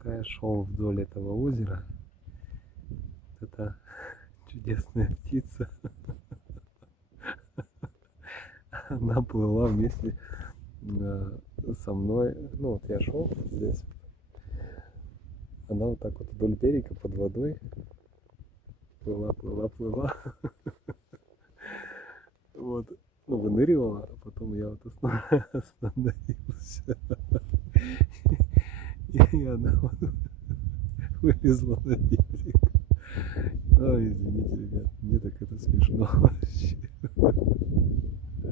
пока я шел вдоль этого озера, это чудесная птица, она плыла вместе со мной. Ну вот я шел здесь, она вот так вот вдоль берега под водой плыла, плыла, плыла. Вот, ну, выныривала, а потом я вот остановился, и она вот вылезла на берег. Ой, извините, ребят, мне так это смешно вообще.